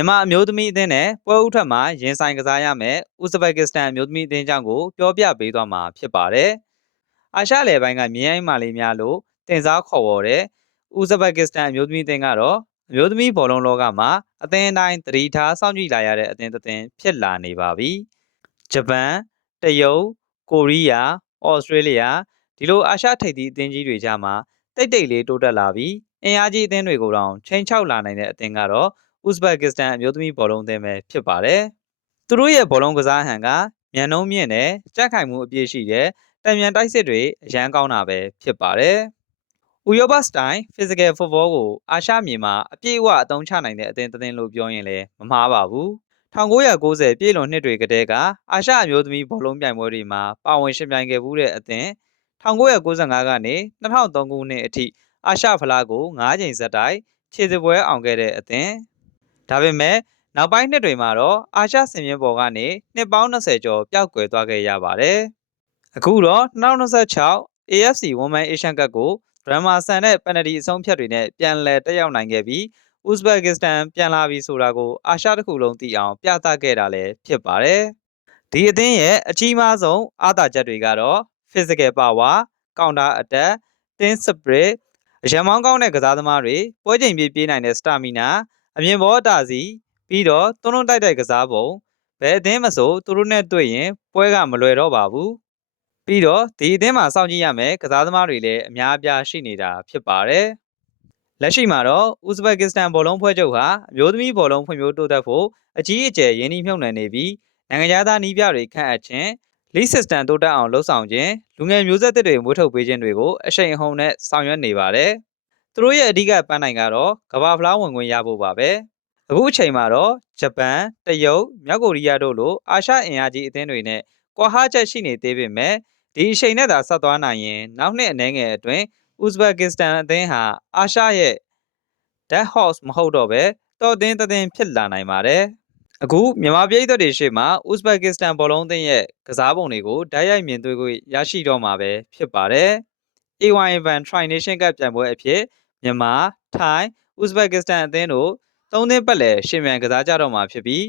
မြန်မာအမျိုးသမီးအသင်းနဲ့ပွဲဥထွက်မှာရင်ဆိုင်ကစားရမယ်ဥဇဘက်ကစ္စတန်အမျိုးသမီးအသင်းကြောင့်ကိုပြောပြပေးသွားမှာဖြစ်ပါတယ်။အာရှလယ်ပိုင်းကမြင်းရိုင်းမာလေးများလို့တင်စားခေါ်ဝေါ်တဲ့ဥဇဘက်ကစ္စတန်အမျိုးသမီးအသင်းကတော့အမျိုးသမီးဘောလုံးလောကမှာအသင်းတိုင်းသတိထားစောင့်ကြည့်လာရတဲ့အသင်းတစ်သင်းဖြစ်လာနေပါပြီ။ဂျပန်၊တရုတ်၊ကိုရီးယား၊ဩစတြေးလျဒီလိုအာရှထိပ်သီးအသင်းကြီးတွေကြားမှာတိတ်တိတ်လေးတိုးတက်လာပြီးအင်အားကြီးအသင်းတွေကိုတောင်ချိန်ချောက်လာနိုင်တဲ့အသင်းကတော့ဥဇဘက်ကစ္စတန်အမျိုးသမီးဘောလုံးအသင်းပဲဖြစ်ပါတယ်။သူတို့ရဲ့ဘောလုံးကစားဟန်ကမြန်နှုံးမြင့်တဲ့ကြက်ခိုင်မှုအပြည့်ရှိတဲ့တံမြန်တိုက်စစ်တွေအရန်ကောင်းတာပဲဖြစ်ပါတယ်။ဥရောပစတိုင် physical football ကိုအာရှမြေမှာအပြည့်အဝအသုံးချနိုင်တဲ့အသင်းတစ်သင်းလို့ပြောရင်လည်းမမှားပါဘူး။1990ပြည့်လွန်နှစ်တွေကတည်းကအာရှအမျိုးသမီးဘောလုံးပြိုင်ပွဲတွေမှာပါဝင်ရှင်ပြိုင်ခဲ့မှုတဲ့အသင်း1995ကနေ2003ခုနှစ်အထိအာရှဖလားကို9ချိန်ဆက်တိုက်ခြေစစ်ပွဲအောင်ခဲ့တဲ့အသင်းဒါပေမဲ့နောက်ပိုင်းနှစ်တွေမှာတော့အာရှစင်မြင့်ပေါ်ကနေနှစ်ပေါင်း20ကျော်ပျောက်ကွယ်သွားခဲ့ရပါတယ်။အခုတော့2026 AFC Women Asian Cup ကိုဒရမာဆန်တဲ့ပန်နတီအဆုံးဖြတ်တွေနဲ့ပြန်လည်တက်ရောက်နိုင်ခဲ့ပြီးဥဇဘက်ကစ္စတန်ပြန်လာပြီဆိုတာကိုအာရှတစ်ခုလုံးသိအောင်ပြသခဲ့တာလည်းဖြစ်ပါတယ်။ဒီအသင်းရဲ့အကြီးမားဆုံးအားသာချက်တွေကတော့ physical power, counter attack, thin spirit, အရန်မောင်းကောင်းတဲ့ကစားသမားတွေပွဲချိန်ပြည့်ပြေးနိုင်တဲ့ stamina အမြင့်ဘောအတာစီပြီးတော့တွန်းတွန်းတိုက်တိုက်ကစားပုံဘယ်အသင်းမဆိုသူတို့နဲ့တွေ့ရင်ပွဲကမလွယ်တော့ပါဘူးပြီးတော့ဒီအသင်းမှာစောင့်ကြည့်ရမယ်ကစားသမားတွေလည်းအများအပြားရှိနေတာဖြစ်ပါတယ်လက်ရှိမှာတော့ဥဇဘက်ကစ္စတန်ဘောလုံးဖွဲ့ချုပ်ဟာအမျိုးသမီးဘောလုံးဖွံ့ဖြိုးတိုးတက်ဖို့အကြီးအကျယ်ရင်းနှီးမြှုပ်နှံနေပြီးနိုင်ငံသားနည်းပြတွေခန့်အပ်ခြင်းLeague System တိုးတက်အောင်လှုပ်ဆောင်ခြင်းလူငယ်မျိုးဆက်သစ်တွေမွေးထုတ်ပေးခြင်းတွေကိုအရှိန်အဟုန်နဲ့ဆောင်ရွက်နေပါတယ်။သူတို့ရဲ့အဓိကပန်းနိုင်ကတော့ကမ္ဘာဖလားဝင်ခွင့်ရဖို့ပါပဲ။အခုအချိန်မှာတော့ဂျပန်၊တရုတ်၊မြောက်ကိုရီးယားတို့လိုအာရှအင်အားကြီးအသင်းတွေနဲ့ကွာဟချက်ရှိနေသေးပေမဲ့ဒီအချိန်နဲ့သာဆက်သွားနိုင်ရင်နောက်နှစ်အနည်းငယ်အတွင်းဥဇဘက်ကစ္စတန်အသင်းဟာအာရှရဲ့ Dead Horse မဟုတ်တော့ပဲတော်သင်းသင်းဖြစ်လာနိုင်ပါတယ်။အခုမြန်မာပြည်သက်တွေရှေ့မှာဥဇဘက်ကစ္စတန်ဘောလုံးအသင်းရဲ့ကစားပုံတွေကိုဓာတ်ရိုက်မြင်တွေ့ခွင့်ရရှိတော့မှာပဲဖြစ်ပါတယ်။ AYN Tri Nation Cup ပြိုင်ပွဲအဖြစ်မြန်မာ၊ထိုင်း၊ဥဇဘက်ကစ္စတန်အသင်းတို့သုံးသင်းပတ်လည်ရှင်မြန်ကစားကြတော့မှာဖြစ်ပြီး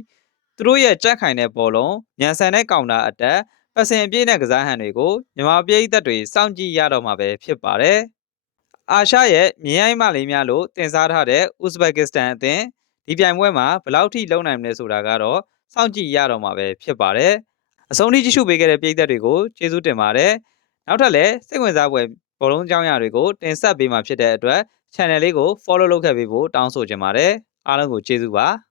သူတို့ရဲ့ကြက်ခိုင်တဲ့ဘောလုံးမြန်ဆန်တဲ့ကောင်တာအတက်ပတ်စင်အပြည့်နဲ့ကစားဟန်တွေကိုမြန်မာပြည်သက်တွေစောင့်ကြည့်ရတော့မှာပဲဖြစ်ပါတယ်။အာရှရဲ့မြင်းရိုင်းမလေးများလို့တင်စားထားတဲ့ဥဇဘက်ကစ္စတန်အသင်းဒီပြိုင်ပွဲမှာဘယ်လောက်ထိလုံနိုင်မလဲဆိုတာကတော့စောင့်ကြည့်ရတော့မှာပဲဖြစ်ပါတယ်။အဆုံးထိကြည့်ရှုပေးခဲ့တဲ့ပရိသတ်တွေကိုကျေးဇူးတင်ပါတယ်။နောက်ထပ်လည်းစိတ်ဝင်စားဖွယ်ဘောလုံးကြောင်းရာတွေကိုတင်ဆက်ပေးမှာဖြစ်တဲ့အတွက် channel လေးကို follow လုပ်ခဲ့ပေးဖို့တောင်းဆိုချင်ပါတယ်။အားလုံးကိုကျေးဇူးပါ။